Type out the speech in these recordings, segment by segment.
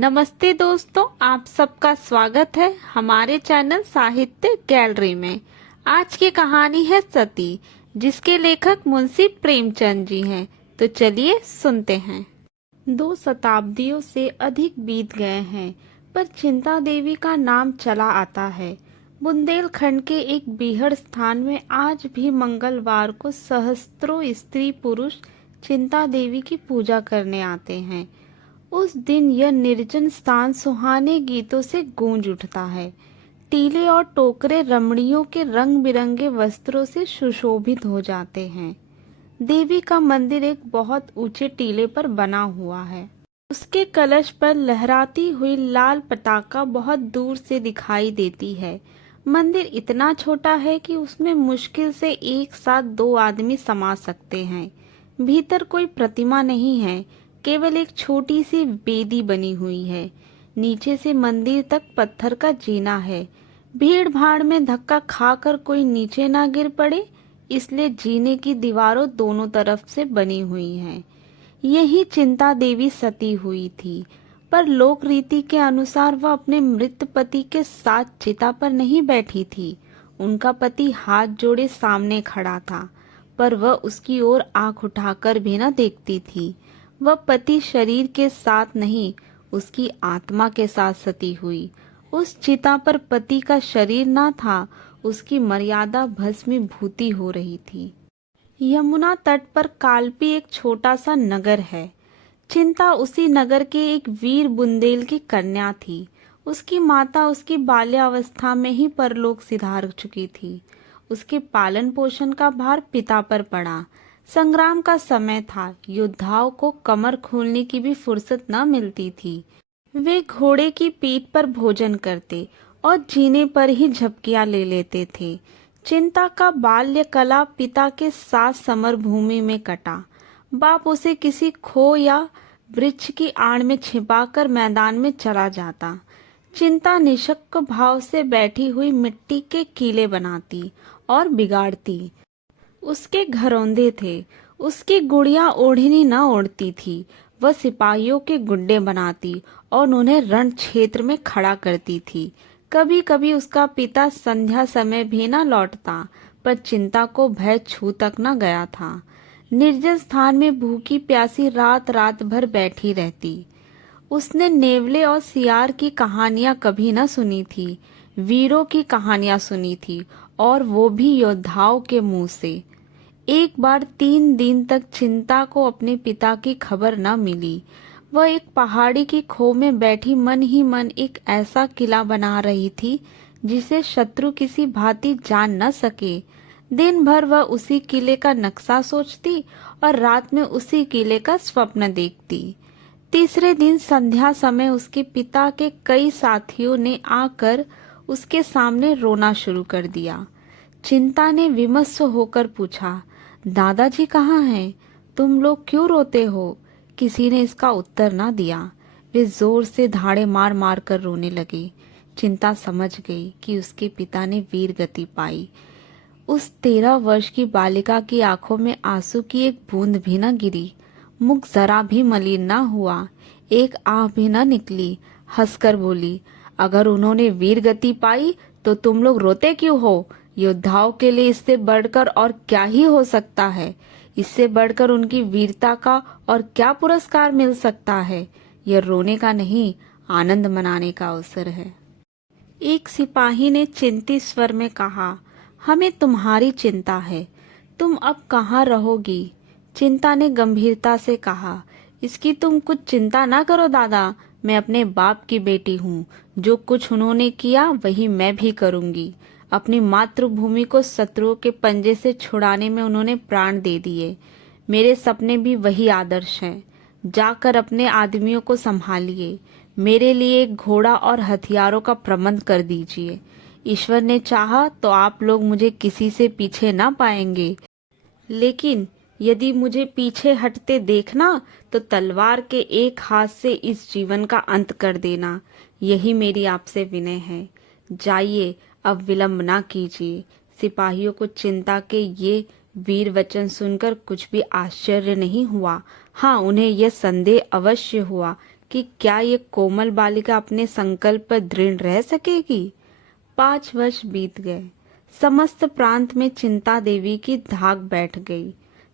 नमस्ते दोस्तों, आप सबका स्वागत है हमारे चैनल साहित्य गैलरी में। आज की कहानी है सती, जिसके लेखक मुंशी प्रेमचंद जी हैं। तो चलिए सुनते हैं। 2 शताब्दियों से अधिक बीत गए हैं, पर चिंता देवी का नाम चला आता है। बुंदेलखंड के एक बीहड़ स्थान में आज भी मंगलवार को सहस्त्रों स्त्री पुरुष चिंता देवी की पूजा करने आते हैं। उस दिन यह निर्जन स्थान सुहाने गीतों से गूंज उठता है। टीले और टोकरे रमणियों के रंग बिरंगे वस्त्रों से सुशोभित हो जाते हैं। देवी का मंदिर एक बहुत ऊंचे टीले पर बना हुआ है। उसके कलश पर लहराती हुई लाल पताका बहुत दूर से दिखाई देती है। मंदिर इतना छोटा है कि उसमें मुश्किल से एक साथ 2 आदमी समा सकते हैं। भीतर कोई प्रतिमा नहीं है, केवल एक छोटी सी बेदी बनी हुई है। नीचे से मंदिर तक पत्थर का जीना है। भीड़ भाड़ में धक्का खाकर कोई नीचे ना गिर पड़े, इसलिए जीने की दीवारों दोनों तरफ से बनी हुई हैं। यही चिंता देवी सती हुई थी, पर लोक रीति के अनुसार वह अपने मृत पति के साथ चिता पर नहीं बैठी थी। उनका पति हाथ जोड़े सामने खड़ा था, पर वह उसकी ओर आंख उठाकर भी न देखती थी। वह पति शरीर के साथ नहीं, उसकी आत्मा के साथ सती हुई। उस चिता पर पति का शरीर ना था, उसकी मर्यादा भस्मीभूति हो रही थी। यमुना तट पर कालपी एक छोटा सा नगर है। चिंता उसी नगर के एक वीर बुंदेल की कन्या थी। उसकी माता उसकी बाल्यावस्था में ही परलोक सिधार चुकी थी। उसके पालन पोषण का भार पिता पर पड़ा। संग्राम का समय था, योद्धाओं को कमर खोलने की भी फुर्सत न मिलती थी। वे घोड़े की पीठ पर भोजन करते और जीने पर ही झपकियां ले लेते थे। चिंता का बाल्य कला पिता के साथ समर भूमि में कटा। बाप उसे किसी खो या वृक्ष की आड़ में छिपाकर मैदान में चला जाता। चिंता निशक्क भाव से बैठी हुई मिट्टी के कीले बनाती और बिगाड़ती। उसके घरौंदे थे, उसकी गुड़िया ओढ़नी न ओढ़ती थी। वह सिपाहियों के गुड्डे बनाती और उन्हें रण क्षेत्र में खड़ा करती थी। कभी कभी उसका पिता संध्या समय भी न लौटता, पर चिंता को भय छू तक न गया था। निर्जन स्थान में भूखी प्यासी रात रात भर बैठी रहती। उसने नेवले और सियार की कहानियां कभी न सुनी थी। वीरों की कहानियां सुनी थी, और वो भी योद्धाओं के मुंह से। एक बार 3 दिन तक चिंता को अपने पिता की खबर न मिली। वह एक पहाड़ी की खो में बैठी मन ही मन एक ऐसा किला बना रही थी जिसे शत्रु किसी भांति जान न सके। दिन भर वह उसी किले का नक्शा सोचती और रात में उसी किले का स्वप्न देखती। तीसरे दिन संध्या समय उसके पिता के कई साथियों ने आकर उसके सामने रोना शुरू कर दिया। चिंता ने विमर्श होकर पूछा, दादाजी कहाँ हैं? तुम लोग क्यों रोते हो? किसी ने इसका उत्तर ना दिया। वे जोर से धाड़े मार मार कर रोने लगे। चिंता समझ गई कि उसके पिता ने वीर गति पाई। उस 13 वर्ष की बालिका की आंखों में आंसू की एक बूंद भी न गिरी। मुख जरा भी मलिन न हुआ, एक आह भी न निकली। हंसकर बोली, अगर उन्होंने वीर गति पाई तो तुम लोग रोते क्यों हो? योद्धाओं के लिए इससे बढ़कर और क्या ही हो सकता है? इससे बढ़कर उनकी वीरता का और क्या पुरस्कार मिल सकता है? यह रोने का नहीं, आनंद मनाने का अवसर है। एक सिपाही ने चिंतित स्वर में कहा, हमें तुम्हारी चिंता है, तुम अब कहाँ रहोगी? चिंता ने गंभीरता से कहा, इसकी तुम कुछ चिंता ना करो दादा, मैं अपने बाप की बेटी हूँ। जो कुछ उन्होंने किया वही मैं भी करूँगी। अपनी मातृभूमि को शत्रुओं के पंजे से छुड़ाने में उन्होंने प्राण दे दिए। मेरे सपने भी वही आदर्श हैं। जाकर अपने आदमियों को संभालिए। मेरे लिए एक घोड़ा और हथियारों का प्रबंध कर दीजिए। ईश्वर ने चाहा तो आप लोग मुझे किसी से पीछे ना पाएंगे, लेकिन यदि मुझे पीछे हटते देखना तो तलवार के एक हाथ से इस जीवन का अंत कर देना। यही मेरी आपसे विनय है। जाइए, अब विलंब ना कीजिए। सिपाहियों को चिंता के ये वीर वचन सुनकर कुछ भी आश्चर्य नहीं हुआ। हाँ, उन्हें यह संदेह अवश्य हुआ कि क्या ये कोमल बालिका अपने संकल्प पर दृढ़ रह सकेगी। 5 वर्ष बीत गए। समस्त प्रांत में चिंता देवी की धाक बैठ गई।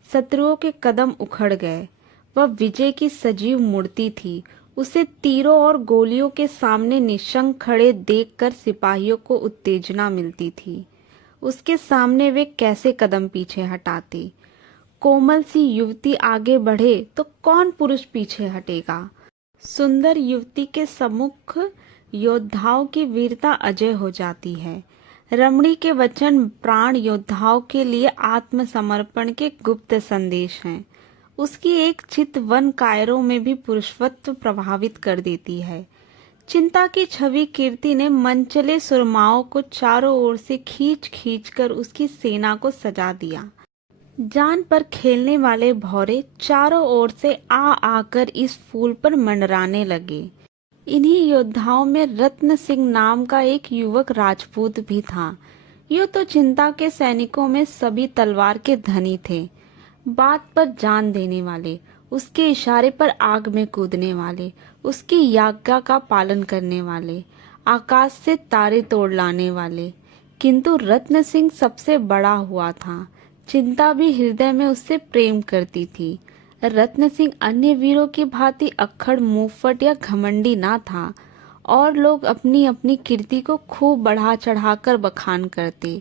शत्रुओं के कदम उखड़ गए। वह विजय की सजीव मूर्ति थी। उसे तीरों और गोलियों के सामने निशंक खड़े देखकर सिपाहियों को उत्तेजना मिलती थी। उसके सामने वे कैसे कदम पीछे हटाते। कोमल सी युवती आगे बढ़े तो कौन पुरुष पीछे हटेगा। सुंदर युवती के सम्मुख योद्धाओं की वीरता अजय हो जाती है। रमणी के वचन प्राण योद्धाओं के लिए आत्मसमर्पण के गुप्त संदेश हैं। उसकी एक चित वन कायरों में भी पुरुषत्व प्रभावित कर देती है। चिंता की छवि कीर्ति ने मनचले सुरमाओं को चारों ओर से खींच खींच कर उसकी सेना को सजा दिया। जान पर खेलने वाले भौरे चारों ओर से आ आकर इस फूल पर मंडराने लगे। इन्हीं योद्धाओं में रत्न सिंह नाम का एक युवक राजपूत भी था। यूं तो चिंता के सैनिकों में सभी तलवार के धनी थे, बात पर जान देने वाले, उसके इशारे पर आग में कूदने वाले, उसकी आज्ञा का पालन करने वाले, आकाश से तारे तोड़ लाने वाले। किंतु रत्न सिंह सबसे बड़ा हुआ था। चिंता भी हृदय में उससे प्रेम करती थी। रत्न सिंह अन्य वीरों की भांति अक्खड़, मुंहफट या घमंडी ना था। और लोग अपनी अपनी कीर्ति को खूब बढ़ा चढ़ाकर बखान करते।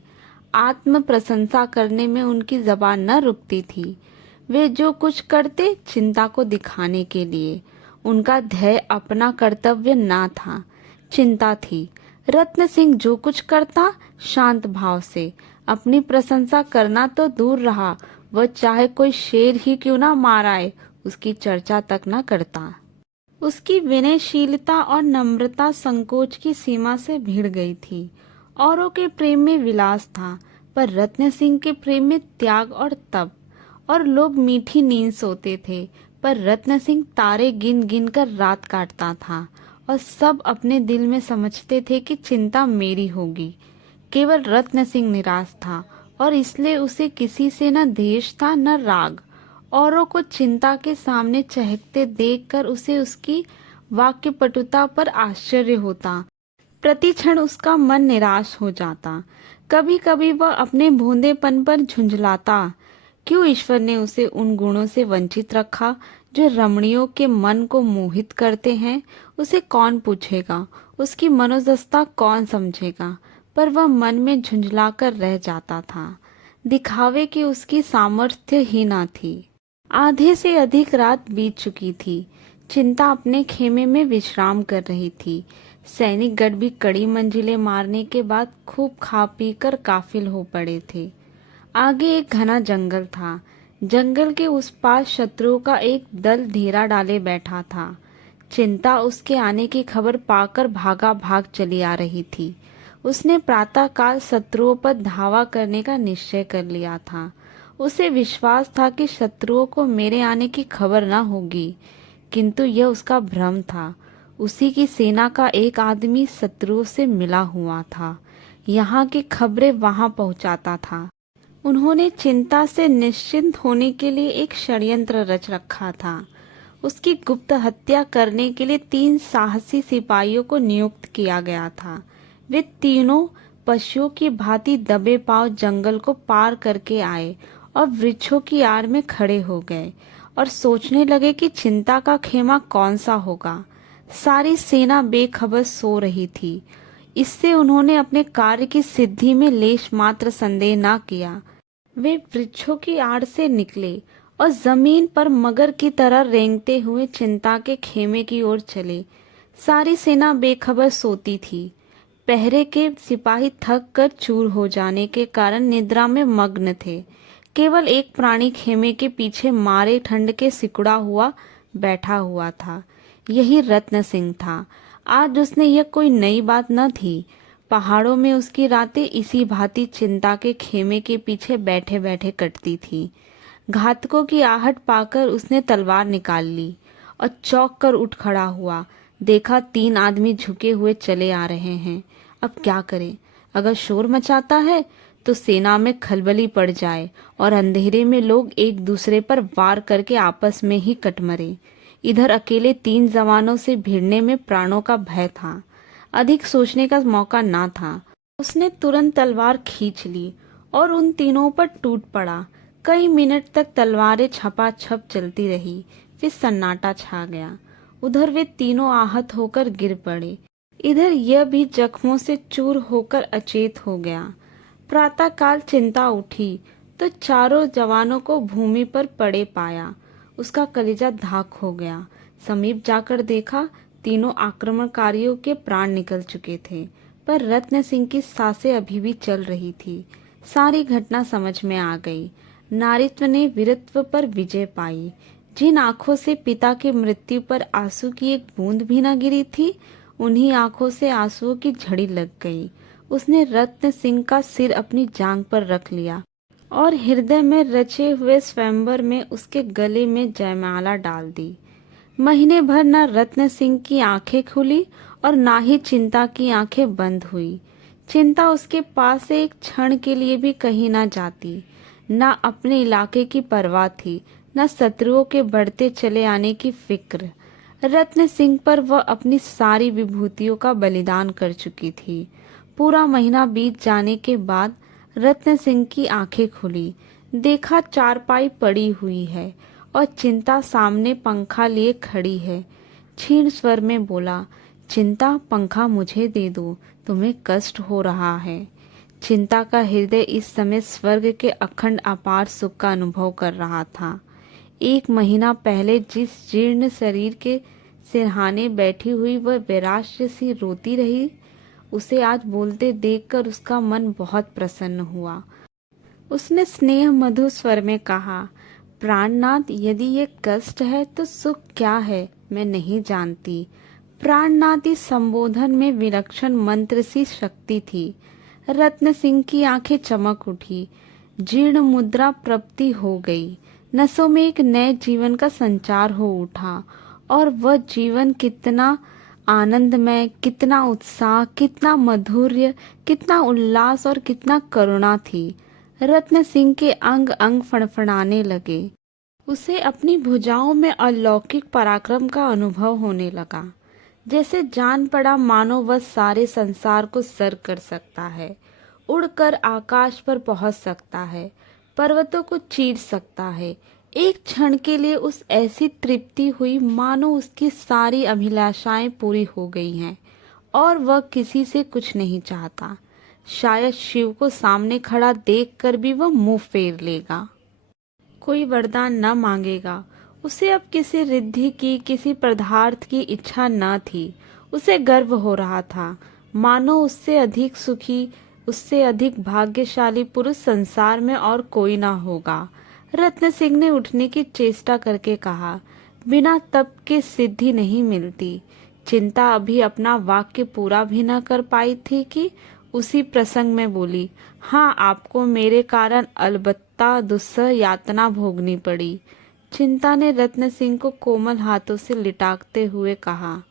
आत्म प्रशंसा करने में उनकी जबान न रुकती थी। वे जो कुछ करते चिंता को दिखाने के लिए। उनका ध्येय अपना कर्तव्य ना था, चिंता थी। रत्न सिंह जो कुछ करता शांत भाव से। अपनी प्रशंसा करना तो दूर रहा, वह चाहे कोई शेर ही क्यों ना मार आए, उसकी चर्चा तक न करता। उसकी विनयशीलता और नम्रता संकोच की सीमा से भिड़ गई थी। औरों के प्रेम में विलास था, पर रत्न सिंह के प्रेम में त्याग और तप। और लोग मीठी नींद सोते थे, पर रत्न सिंह तारे गिन गिन कर रात काटता था। और सब अपने दिल में समझते थे कि चिंता मेरी होगी। केवल रत्न सिंह निराश था, और इसलिए उसे किसी से न द्वेष था न राग। औरों को चिंता के सामने चहकते देखकर उसे उसकी वाक्यपटुता पर आश्चर्य होता। प्रति क्षण उसका मन निराश हो जाता। कभी कभी वह अपने भोंदेपन पर झुंझलाता। क्यों ईश्वर ने उसे उन गुणों से वंचित रखा जो रमणियों के मन को मोहित करते हैं। उसे कौन पूछेगा, उसकी मनोदशा कौन समझेगा। पर वह मन में झुंझलाकर रह जाता था। दिखावे की उसकी सामर्थ्य ही ना थी। आधे से अधिक रात बीत चुकी थी। चिंता अपने खेमे में विश्राम कर रही थी। सैनिक गढ़ भी कड़ी मंजिलें मारने के बाद खूब खा पी कर काफिल हो पड़े थे। आगे एक घना जंगल था। जंगल के उस पार शत्रुओं का एक दल घेरा डाले बैठा था। चिंता उसके आने की खबर पाकर भागा भाग चली आ रही थी। उसने प्रातःकाल शत्रुओं पर धावा करने का निश्चय कर लिया था। उसे विश्वास था कि शत्रुओं को मेरे आने की खबर न होगी, किंतु यह उसका भ्रम था। उसी की सेना का एक आदमी शत्रुओं से मिला हुआ था। यहाँ की खबरें वहां पहुंचाता था। उन्होंने चिंता से निश्चिंत होने के लिए एक षड्यंत्र रच रखा था। उसकी गुप्त हत्या करने के लिए 3 साहसी सिपाहियों को नियुक्त किया गया था। वे तीनों पशुओं की भांति दबे पांव जंगल को पार करके आए और वृक्षों की आड़ में खड़े हो गए और सोचने लगे कि चिंता का खेमा कौन सा होगा। सारी सेना बेखबर सो रही थी। इससे उन्होंने अपने कार्य की सिद्धि में लेश मात्र संदेह न किया। वे वृक्षों की आड़ से निकले और जमीन पर मगर की तरह रेंगते हुए चिंता के खेमे की ओर चले। सारी सेना बेखबर सोती थी। पहरे के सिपाही थक कर चूर हो जाने के कारण निद्रा में मग्न थे। केवल एक प्राणी खेमे के पीछे मारे ठंड के सिकुड़ा हुआ बैठा हुआ था। यही रत्न सिंह था। आज उसने यह कोई नई बात न थी। पहाड़ों में उसकी रातें इसी भांति चिंता के खेमे के पीछे बैठे बैठे कटती थी। घातकों की आहट पाकर उसने तलवार निकाल ली और चौंक कर उठ खड़ा हुआ। देखा 3 आदमी झुके हुए चले आ रहे हैं। अब क्या करे? अगर शोर मचाता है तो सेना में खलबली पड़ जाए और अंधेरे में लोग एक दूसरे पर वार करके आपस में ही कट मरे। इधर अकेले 3 जवानों से भिड़ने में प्राणों का भय था। अधिक सोचने का मौका ना था। उसने तुरंत तलवार खींच ली और उन तीनों पर टूट पड़ा। कई मिनट तक तलवारें छपाछप चलती रही, फिर सन्नाटा छा गया। उधर वे तीनों आहत होकर गिर पड़े, इधर यह भी जख्मों से चूर होकर अचेत हो गया। प्रातःकाल चिंता उठी तो चारों जवानों को भूमि पर पड़े पाया। उसका कलेजा धाक हो गया। समीप जाकर देखा, तीनों आक्रमणकारियों के प्राण निकल चुके थे, पर रत्न सिंह की सांसें अभी भी चल रही थी। सारी घटना समझ में आ गई। नारीत्व ने वीरत्व पर विजय पाई। जिन आंखों से पिता की मृत्यु पर आंसू की एक बूंद भी न गिरी थी, उन्हीं आंखों से आंसुओं की झड़ी लग गई। उसने रत्न सिंह का सिर अपनी जांघ पर रख लिया और हृदय में रचे हुए स्वयंवर में उसके गले में जयमाला डाल दी। महीने भर न रत्न सिंह की आंखें खुली और ना ही चिंता की आंखें बंद हुई। चिंता उसके पास से एक क्षण के लिए भी कहीं ना जाती। ना अपने इलाके की परवाह थी, न शत्रुओं के बढ़ते चले आने की फिक्र। रत्न सिंह पर वह अपनी सारी विभूतियों का बलिदान कर चुकी थी। पूरा महीना बीत जाने के बाद रत्न सिंह की आंखें खुली। देखा चारपाई पड़ी हुई है और चिंता सामने पंखा लिए खड़ी है। क्षीण स्वर में बोला, चिंता, पंखा मुझे दे दो, तुम्हें कष्ट हो रहा है। चिंता का हृदय इस समय स्वर्ग के अखंड अपार सुख का अनुभव कर रहा था। 1 महीना पहले जिस जीर्ण शरीर के सिरहाने बैठी हुई वह वैराग्य सी रोती रही, उसे आज बोलते देखकर उसका मन बहुत प्रसन्न हुआ। उसने स्नेह मधुर स्वर में कहा, प्राणनाथ, यदि ये कष्ट है तो सुख क्या है मैं नहीं जानती। प्राणनाथ इस संबोधन में विलक्षण मंत्र सी शक्ति थी। रत्न सिंह की आंखें चमक उठी। जीर्ण मुद्रा प्रप्ति हो गई। नसों में एक नए जीवन का संचार हो उठा और वह जीवन कितना आनंदमय, कितना उत्साह, कितना मधुर्य, कितना उल्लास और कितना करुणा थी। रत्न सिंह के अंग अंग फड़फड़ाने लगे। उसे अपनी भुजाओं में अलौकिक पराक्रम का अनुभव होने लगा। जैसे जान पड़ा मानो वह सारे संसार को सर कर सकता है, उड़कर आकाश पर पहुंच सकता है, पर्वतों को चीर सकता है। एक क्षण के लिए उस ऐसी तृप्ति हुई मानो उसकी सारी अभिलाषाएं पूरी हो गई हैं और वह किसी से कुछ नहीं चाहता। शायद शिव को सामने खड़ा देखकर भी वह मुंह फेर लेगा, कोई वरदान न मांगेगा। उसे अब किसी रिद्धि की, किसी पदार्थ की इच्छा न थी। उसे गर्व हो रहा था, मानो उससे अधिक सुखी, उससे अधिक भाग्यशाली पुरुष संसार में और कोई ना होगा। रत्न सिंह ने उठने की चेष्टा करके कहा, बिना तप के सिद्धि नहीं मिलती। चिंता अभी अपना वाक्य पूरा भी न कर पाई थी कि उसी प्रसंग में बोली, हाँ, आपको मेरे कारण अलबत्ता दुस्सह यातना भोगनी पड़ी। चिंता ने रत्न सिंह को कोमल हाथों से लिटाकते हुए कहा,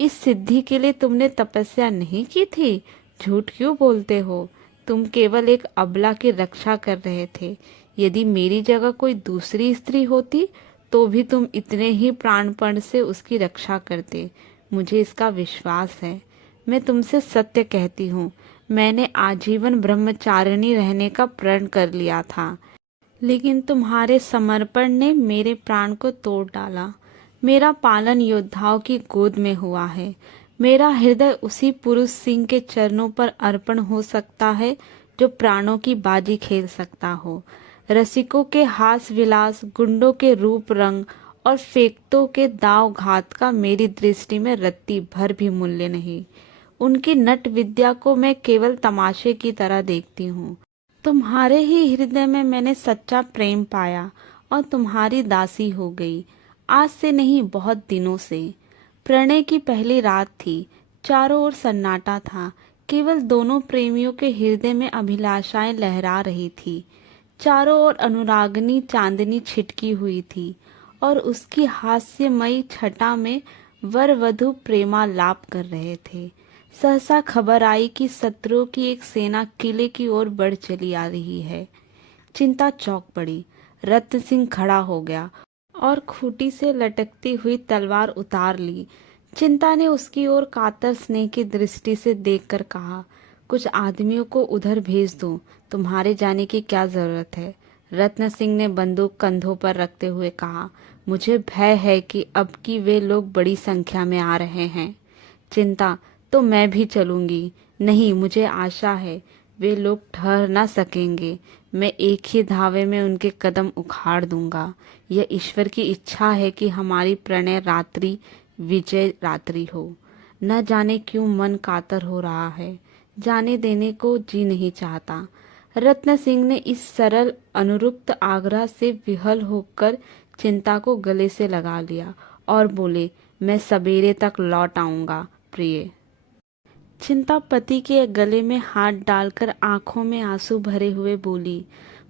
इस सिद्धि के लिए तुमने तपस्या नहीं की थी? झूठ क्यों बोलते हो? तुम केवल एक अबला की रक्षा कर रहे थे। यदि मेरी जगह कोई दूसरी स्त्री होती तो भी तुम इतने ही प्राणपण से उसकी रक्षा करते। मुझे इसका विश्वास है। मैं तुमसे सत्य कहती हूँ, मैंने आजीवन ब्रह्मचारिणी रहने का प्रण कर लिया था, लेकिन तुम्हारे समर्पण ने मेरे प्राण को तोड़ डाला। मेरा पालन योद्धाओं की गोद में हुआ है। मेरा हृदय उसी पुरुष सिंह के चरणों पर अर्पण हो सकता है जो प्राणों की बाजी खेल सकता हो। रसिकों के हास विलास, गुंडों के रूप रंग और फेंकतों के दाव घात का मेरी दृष्टि में रत्ती भर भी मूल्य नहीं। उनकी नट विद्या को मैं केवल तमाशे की तरह देखती हूँ। तुम्हारे ही हृदय में मैंने सच्चा प्रेम पाया और तुम्हारी दासी हो गई। आज से नहीं, बहुत दिनों से। प्रणय की पहली रात थी। चारों ओर सन्नाटा था। केवल दोनों प्रेमियों के हृदय में अभिलाषाएं लहरा रही थी। चारों ओर अनुरागनी चांदनी छिटकी हुई थी और उसकी हास्यमयी छटा में वर वधू प्रेमालाप कर रहे थे। सहसा खबर आई कि शत्रुओं की एक सेना किले की ओर बढ़ चली आ रही है। चिंता चौंक पड़ी। रत्न सिंह खड़ा हो गया और खूंटी से लटकती हुई तलवार उतार ली। चिंता ने उसकी ओर कातर स्नेह की दृष्टि से देखकर कहा, कुछ आदमियों को उधर भेज दो, तुम्हारे जाने की क्या जरूरत है। रत्न सिंह ने बंदूक कंधों पर रखते हुए कहा, मुझे भय है कि अब की वे लोग बड़ी संख्या में आ रहे हैं। चिंता, तो मैं भी चलूंगी। नहीं, मुझे आशा है वे लोग ठहर ना सकेंगे। मैं एक ही धावे में उनके कदम उखाड़ दूंगा। यह ईश्वर की इच्छा है कि हमारी प्रणय रात्रि विजय रात्रि हो। न जाने क्यों मन कातर हो रहा है, जाने देने को जी नहीं चाहता। रत्न सिंह ने इस सरल अनुरुक्त आग्रह से विहल होकर चिंता को गले से लगा लिया और बोले, मैं सवेरे तक लौट आऊंगा प्रिय। चिंता पति के गले में हाथ डालकर आंखों में आंसू भरे हुए बोली,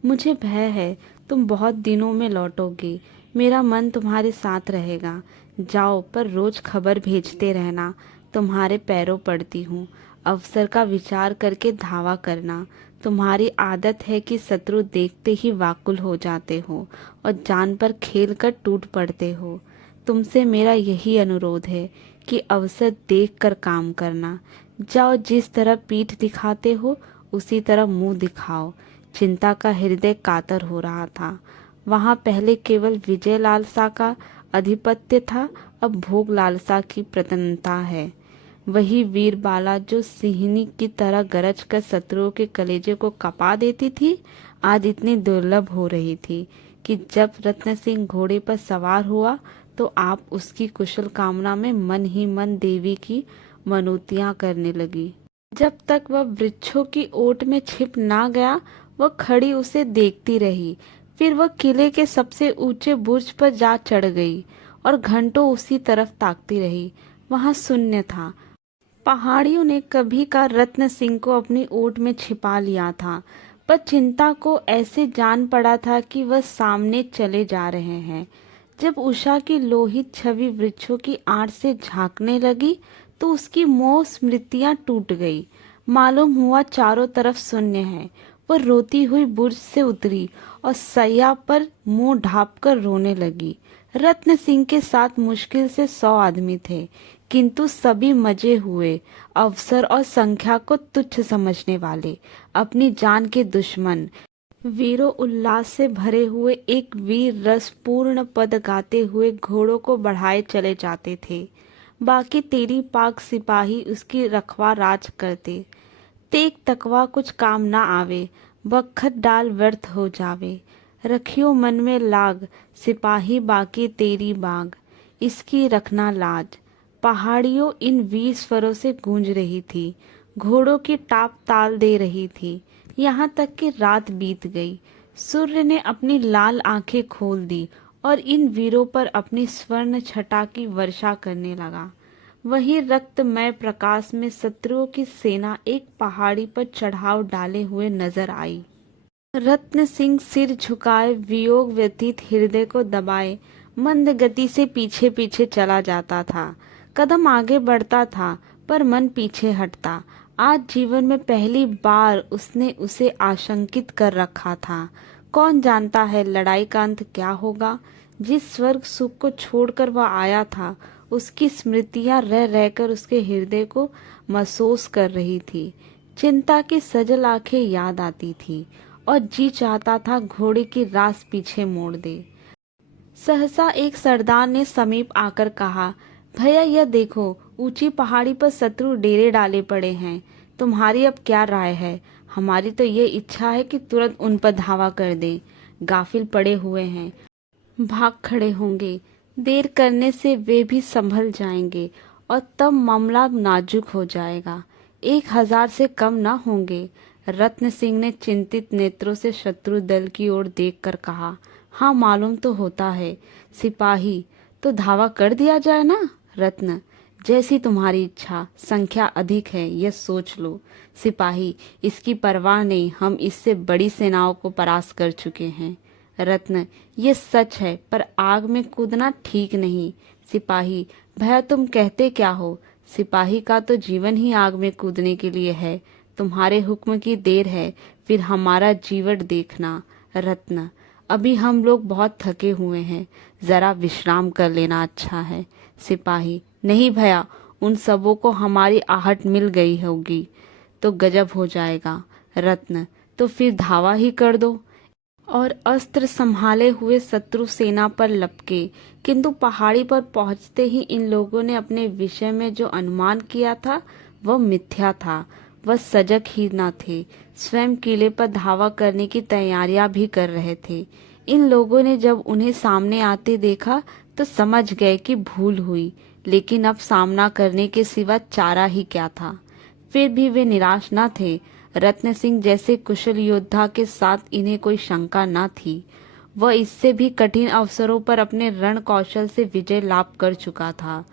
मुझे भय है तुम बहुत दिनों में लौटोगे। मेरा मन तुम्हारे साथ रहेगा। जाओ, पर रोज खबर भेजते रहना। तुम्हारे पैरों पड़ती हूँ। अवसर का विचार करके धावा करना। तुम्हारी आदत है कि शत्रु देखते ही व्याकुल हो जाते हो और जान पर खेल कर टूट पड़ते हो। तुमसे मेरा यही अनुरोध है कि अवसर देख कर काम करना। जाओ, जिस तरह पीठ दिखाते हो उसी तरह मुंह दिखाओ। चिंता का हृदय कातर हो रहा था। वहां पहले केवल विजय लालसा का आधिपत्य था, अब भोग लालसा की प्रतनता है। वही वीर बाला जो सिंहनी की तरह गरज कर शत्रुओं के कलेजे को कपा देती थी, आज इतनी दुर्लभ हो रही थी कि जब रत्न सिंह घोड़े पर सवार हुआ तो आप उसकी कुशल कामना में मन ही मन देवी की मनोतियां करने लगी। जब तक वह वृक्षों की ओट में छिप ना गया, वह खड़ी उसे देखती रही। फिर वह किले के सबसे ऊंचे बुर्ज पर जा चढ़ गई और घंटों उसी तरफ ताकती रही। वहां शून्य था। पहाड़ियों ने कभी का रत्न सिंह को अपनी ओट में छिपा लिया था, पर चिंता को ऐसे जान पड़ा था कि वह सामने चले जा रहे हैं। जब उषा की लोहित छवि वृक्षों की आड़ से झांकने लगी तो उसकी मोह स्मृतियां टूट गई। मालूम हुआ चारों तरफ शून्य है। वह रोती हुई बुर्ज से उतरी और सैया पर मुंह ढांपकर रोने लगी। रत्न सिंह के साथ मुश्किल से 100 आदमी थे, किंतु सभी मजे हुए, अवसर और संख्या को तुच्छ समझने वाले, अपनी जान के दुश्मन। वीरों उल्लास से भरे हुए एक वीर रसपूर्ण पद गाते हुए घोड़ों को बढ़ाए चले जाते थे। बाकी तेरी पाक सिपाही उसकी रखवा राज करते। तेग तकवा कुछ काम ना आवे, बखत डाल व्यर्थ हो जावे। रखियो मन में लाग, सिपाही बाकी तेरी बाग, इसकी रखना लाज। पहाड़ियों इन वीर स्वरों से गूंज रही थी। घोड़ों की टाप ताल दे रही थी। यहाँ तक कि रात बीत गई। सूर्य ने अपनी लाल आंखें खोल दी और इन वीरों पर अपनी स्वर्ण छटा की वर्षा करने लगा। वही रक्तमय प्रकाश में शत्रुओं की सेना एक पहाड़ी पर चढ़ाव डाले हुए नजर आई। रत्न सिंह सिर झुकाए, वियोग व्यथित हृदय को दबाए, मंद गति से पीछे पीछे चला जाता था। कदम आगे बढ़ता था पर मन पीछे हटता। आज जीवन में पहली बार उसने उसे आशंकित कर रखा था। कौन जानता है लड़ाई का अंत क्या होगा। जिस स्वर्ग सुख को छोड़कर वह आया था, उसकी स्मृतियां रह रहकर उसके हृदय को महसूस कर रही थी। चिंता की सजल आंखें याद आती थी और जी चाहता था घोड़े की रास पीछे मोड़ दे। सहसा एक सरदार ने समीप आकर कहा, भैया यह देखो, ऊंची पहाड़ी पर शत्रु डेरे डाले पड़े हैं। तुम्हारी अब क्या राय है। हमारी तो ये इच्छा है कि तुरंत उन पर धावा कर दे। गाफिल पड़े हुए हैं, भाग खड़े होंगे। देर करने से वे भी संभल जाएंगे और तब मामला नाजुक हो जाएगा। 1000 से कम ना होंगे। रत्न सिंह ने चिंतित नेत्रों से शत्रु दल की ओर देखकर कहा, हाँ मालूम तो होता है। सिपाही तो धावा कर दिया जाए ना। रत्न, जैसी तुम्हारी इच्छा, संख्या अधिक है यह सोच लो। सिपाही, इसकी परवाह नहीं, हम इससे बड़ी सेनाओं को परास्त कर चुके हैं। रत्न, ये सच है, पर आग में कूदना ठीक नहीं। सिपाही, भैया तुम कहते क्या हो। सिपाही का तो जीवन ही आग में कूदने के लिए है। तुम्हारे हुक्म की देर है, फिर हमारा जीवन देखना। रत्न, अभी हम लोग बहुत थके हुए हैं, जरा विश्राम कर लेना अच्छा है। सिपाही, नहीं भैया, उन सबों को हमारी आहट मिल गई होगी तो गजब हो जाएगा। रत्न, तो फिर धावा ही कर दो। और अस्त्र संभाले हुए शत्रु सेना पर लपके, किंतु पहाड़ी पर पहुंचते ही इन लोगों ने अपने विषय में जो अनुमान किया था वह मिथ्या था। वह सजग ही न थे, स्वयं किले पर धावा करने की तैयारियां भी कर रहे थे। इन लोगों ने जब उन्हें सामने आते देखा तो समझ गए कि भूल हुई, लेकिन अब सामना करने के सिवा चारा ही क्या था। फिर भी वे निराश न थे। रत्न सिंह जैसे कुशल योद्धा के साथ इन्हें कोई शंका न थी। वह इससे भी कठिन अवसरों पर अपने रण कौशल से विजय लाभ कर चुका था।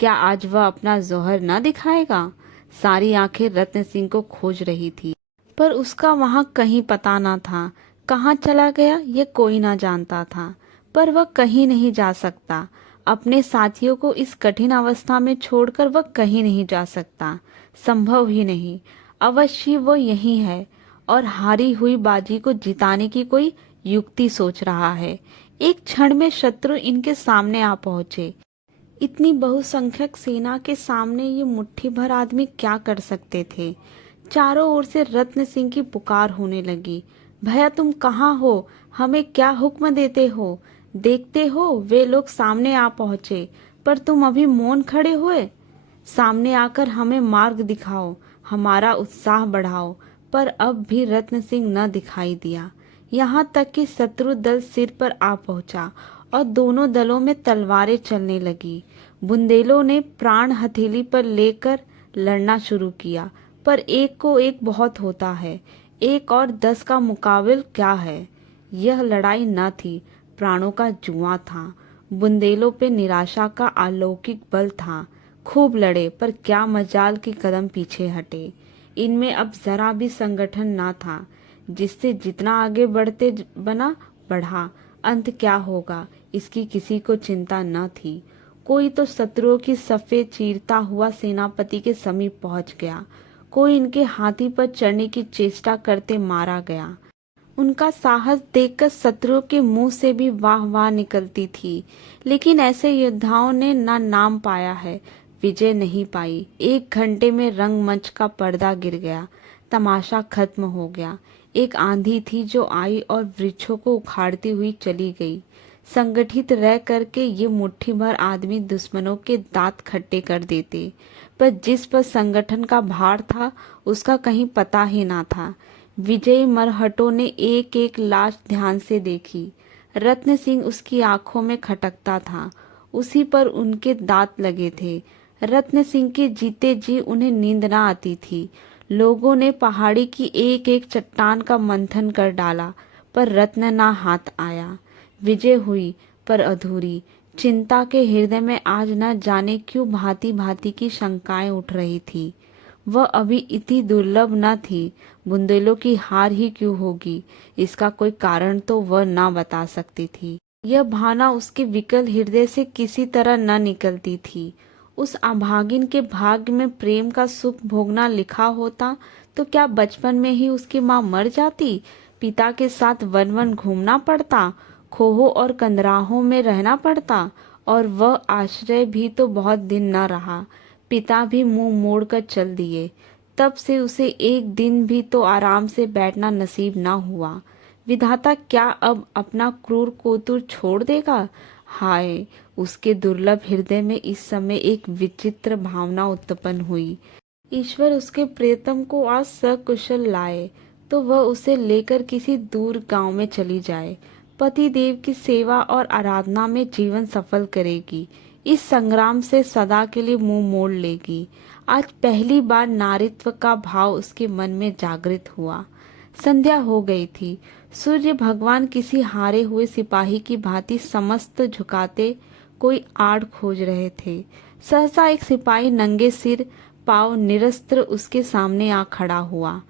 क्या आज वह अपना जौहर न दिखाएगा? सारी आंखें रत्न सिंह को खोज रही थी, पर उसका वहां कहीं पता न था। कहाँ चला गया ये कोई न जानता था, पर वह कहीं नहीं जा सकता। अपने साथियों को इस कठिन अवस्था में छोड़कर वह कहीं नहीं जा सकता, संभव ही नहीं। अवश्य वो यही है और हारी हुई बाजी को जिताने की कोई युक्ति सोच रहा है। एक क्षण में शत्रु इनके सामने आ पहुंचे। इतनी बहुसंख्यक सेना के सामने ये मुट्ठी भर आदमी क्या कर सकते थे? चारों ओर से रत्न सिंह की पुकार होने लगी। भैया, तुम कहाँ हो? हमें क्या हुक्म देते हो? देखते हो वे लोग सामने आ पहुंचे, पर तुम अभी मौन खड़े हुए। सामने आकर हमें मार्ग दिखाओ, हमारा उत्साह बढ़ाओ। पर अब भी रत्न सिंह न दिखाई दिया। यहाँ तक कि शत्रु दल सिर पर आ पहुंचा और दोनों दलों में तलवारें चलने लगी। बुंदेलों ने प्राण हथेली पर लेकर लड़ना शुरू किया, पर एक को एक बहुत होता है, 1 और 10 का मुकाबिल क्या है। यह लड़ाई न थी, प्राणों का जुआ था। बुंदेलों पे निराशा का अलौकिक बल था। खूब लड़े, पर क्या मजाल की कदम पीछे हटे। इनमें अब जरा भी संगठन ना था, जिससे जितना आगे बढ़ते बना बढ़ा, अंत क्या होगा इसकी किसी को चिंता न थी। कोई तो शत्रुओं की सफे चीरता हुआ सेनापति के समीप पहुंच गया, कोई इनके हाथी पर चढ़ने की चेष्टा करते मारा गया। उनका साहस देखकर शत्रुओं के मुंह से भी वाह वाह निकलती थी, लेकिन ऐसे योद्धाओं ने ना नाम पाया है, विजय नहीं पाई। 1 घंटे में रंगमंच का पर्दा गिर गया, तमाशा खत्म हो गया। एक आंधी थी जो आई और वृक्षों को उखाड़ती हुई चली गई। संगठित रह करके ये मुट्ठी भर आदमी दुश्मनों के दांत खट्टे कर देते, पर जिस पर संगठन का भार था उसका कहीं पता ही ना था। विजयी मरहटों ने एक एक लाश ध्यान से देखी। रत्न सिंह उसकी आंखों में खटकता था, उसी पर उनके दांत लगे थे। रत्न सिंह के जीते जी उन्हें नींद न आती थी। लोगों ने पहाड़ी की एक एक चट्टान का मंथन कर डाला, पर रत्न ना हाथ आया। विजय हुई पर अधूरी। चिंता के हृदय में आज न जाने क्यों भांति भांति की शंकाएं उठ रही थी। वह अभी इतनी दुर्लभ न थी। बुंदेलों की हार ही क्यों होगी, इसका कोई कारण तो वह ना बता सकती थी। यह भावना उसके विकल हृदय से किसी तरह न निकलती थी। उस अभागिन के भाग्य में प्रेम का सुख भोगना लिखा होता तो क्या बचपन में ही उसकी माँ मर जाती, पिता के साथ वन वन घूमना पड़ता, खोहों और कंदराहों में रहना पड़ता। और वह आश्रय भी तो बहुत दिन न रहा। पिता भी मुंह मोड़कर चल दिए। तब से उसे एक दिन भी तो आराम से बैठना नसीब न हुआ। विधाता क्या अब अपना क्रूर कोतुर छोड़ देगा? हाय, उसके दुर्लभ हृदय में इस समय एक विचित्र भावना उत्पन्न हुई। ईश्वर उसके प्रियतम को आज सकुशल लाए तो वह उसे लेकर किसी दूर गांव में चली जाए, पति देव की सेवा और आराधना में जीवन सफल करेगी, इस संग्राम से सदा के लिए मुंह मोड़ लेगी। आज पहली बार नारीत्व का भाव उसके मन में जागृत हुआ। संध्या हो गई थी। सूर्य भगवान किसी हारे हुए सिपाही की भांति समस्त झुकाते कोई आड़ खोज रहे थे। सहसा एक सिपाही नंगे सिर पांव निरस्त्र उसके सामने आ खड़ा हुआ।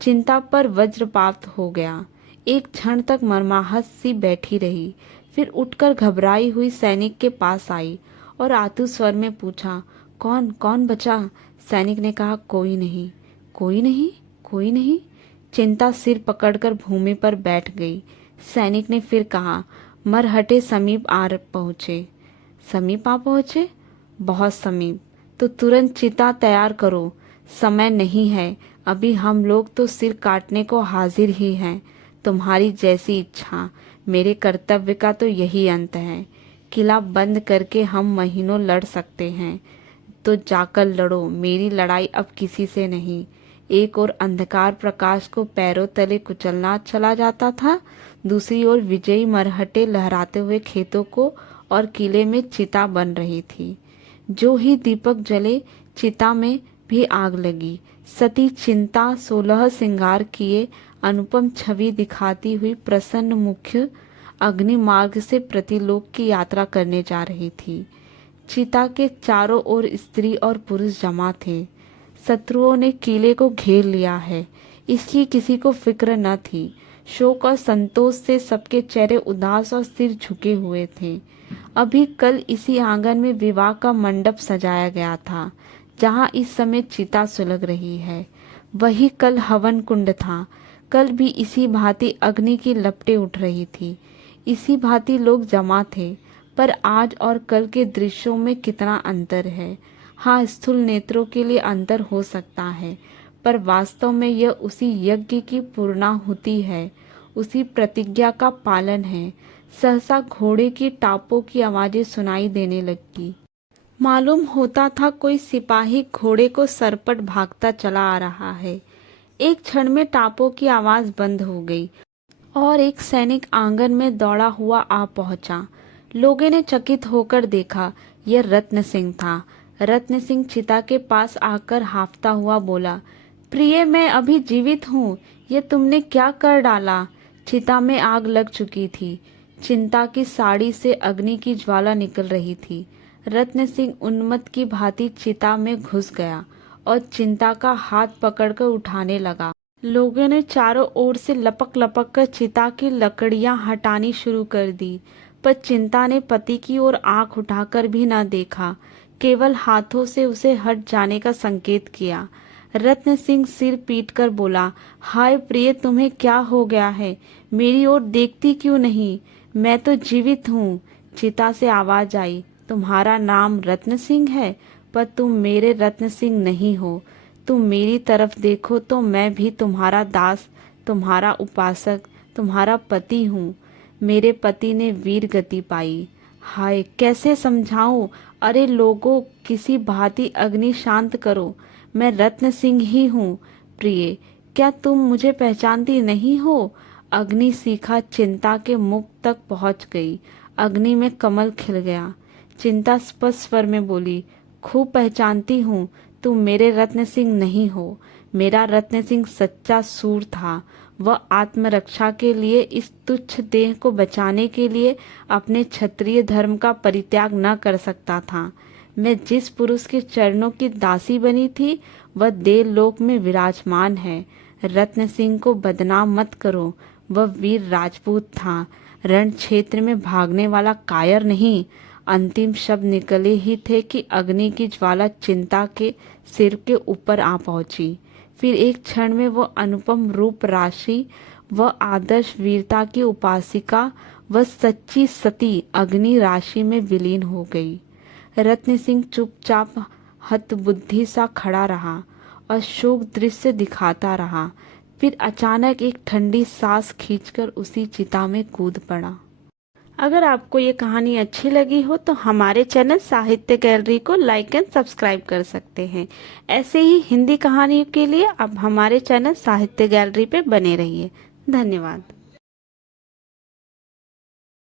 चिंता पर वज्रपात हो गया। एक क्षण तक मर्माहत सी बैठी रही, फिर उठकर घबराई हुई सैनिक के पास आई और आतुर स्वर में पूछा, कौन कौन बचा? सैनिक ने कहा, कोई नहीं, कोई नहीं, कोई नहीं। चिंता सिर पकड़कर भूमि पर बैठ गई। सैनिक ने फिर कहा। मरहटे समीप आ पहुंचे। समीप आ पहुंचे? बहुत समीप। तो तुरंत चिता तैयार करो, समय नहीं है। अभी हम लोग तो सिर काटने को हाजिर ही हैं। तुम्हारी जैसी इच्छा। मेरे कर्तव्य का तो यही अंत है। किला बंद करके हम महीनों लड़ सकते हैं, तो जाकर लड़ो। मेरी लड़ाई अब किसी से नहीं। एक ओर अंधकार प्रकाश को पैरों तले कुचलना चला जाता था, दूसरी ओर विजयी मरहटे लहराते हुए खेतों को और किले में चिता बन रही थी। जो ही दीपक जले, चिता में भी आग लगी। सती चिंता 16 श्रृंगार किए अनुपम छवि दिखाती हुई प्रसन्न मुख्य अग्नि मार्ग से प्रतिलोक की यात्रा करने जा रही थी। चिता के चारों ओर स्त्री और पुरुष जमा थे। शत्रुओं ने किले को घेर लिया है, इसकी किसी को फिक्र न थी। शोक और संतोष से सबके चेहरे उदास और सिर झुके हुए थे। अभी कल इसी आंगन में विवाह का मंडप सजाया गया था, जहां इस समय चिता सुलग रही है। वही कल हवन कुंड था। कल भी इसी भांति अग्नि की लपटें उठ रही थी। इसी भांति लोग जमा थे। पर आज और कल के दृश्यों में कितना अंतर है। हाँ, स्थूल नेत्रों के लिए अंतर हो सकता है, पर वास्तव में यह उसी यज्ञ की पूर्णाहुति है, उसी प्रतिज्ञा का पालन है। सहसा घोड़े की टापों की आवाजें सुनाई देने लगी। मालूम होता था कोई सिपाही घोड़े को सरपट भागता चला आ रहा है। एक क्षण में टापों की आवाज बंद हो गई और एक सैनिक आंगन में दौड़ा हुआ आ पहुंचा। लोगों ने चकित होकर देखा, यह रत्न सिंह था। रत्न सिंह चिता के पास आकर हांफता हुआ बोला, प्रिय, मैं अभी जीवित हूँ। ये तुमने क्या कर डाला? चिता में आग लग चुकी थी। चिंता की साड़ी से अग्नि की ज्वाला निकल रही थी। रत्न सिंह उन्मत्त की भांति चिता में घुस गया और चिंता का हाथ पकड़कर उठाने लगा। लोगों ने चारों ओर से लपक लपक कर चिता की लकड़ियां हटानी शुरू कर दी, पर चिंता ने पति की ओर आंख उठाकर भी न देखा, केवल हाथों से उसे हट जाने का संकेत किया। रत्न सिंह सिर पीटकर बोला, हाय प्रिय, तुम्हें क्या हो गया है? मेरी ओर देखती क्यों नहीं? मैं तो जीवित हूँ। चिता से आवाज आई, तुम्हारा नाम रत्न सिंह है, पर तुम मेरे रत्न सिंह नहीं हो। तुम मेरी तरफ देखो तो मैं भी तुम्हारा दास, तुम्हारा उपासक, तुम्हारा पति हूँ। मेरे पति ने वीर गति पाई। हाय, कैसे समझाऊं? अरे लोगों, किसी भांति अग्नि शांत करो। मैं रत्न सिंह ही हूँ। प्रिय, क्या तुम मुझे पहचानती नहीं हो? अग्नि शिखा चिंता के मुख तक पहुंच गई। अग्नि में कमल खिल गया। चिंता स्पष्ट स्वर में बोली, खूब पहचानती हूँ। तुम मेरे रत्न सिंह नहीं हो। मेरा रत्न सिंह सच्चा सूर था। वह आत्मरक्षा के लिए, इस तुच्छ देह को बचाने के लिए अपने क्षत्रिय धर्म का परित्याग न कर सकता था। मैं जिस पुरुष के चरणों की दासी बनी थी, वह देवलोक में विराजमान है। रत्न सिंह को बदनाम मत करो। वह वीर राजपूत था, रण क्षेत्र में भागने वाला कायर नहीं। अंतिम शब्द निकले ही थे कि अग्नि की ज्वाला चिंता के सिर के ऊपर आ पहुंची। फिर एक क्षण में वह अनुपम रूप राशि, वह आदर्श वीरता की उपासिका, वह सच्ची सती अग्नि राशि में विलीन हो गई। रत्न सिंह चुपचाप हतबुद्धि सा खड़ा रहा और शोक दृश्य दिखाता रहा। फिर अचानक एक ठंडी सांस खींचकर उसी चिता में कूद पड़ा। अगर आपको ये कहानी अच्छी लगी हो तो हमारे चैनल साहित्य गैलरी को लाइक एंड सब्सक्राइब कर सकते हैं। ऐसे ही हिंदी कहानियों के लिए आप हमारे चैनल साहित्य गैलरी पे बने रहिए। धन्यवाद।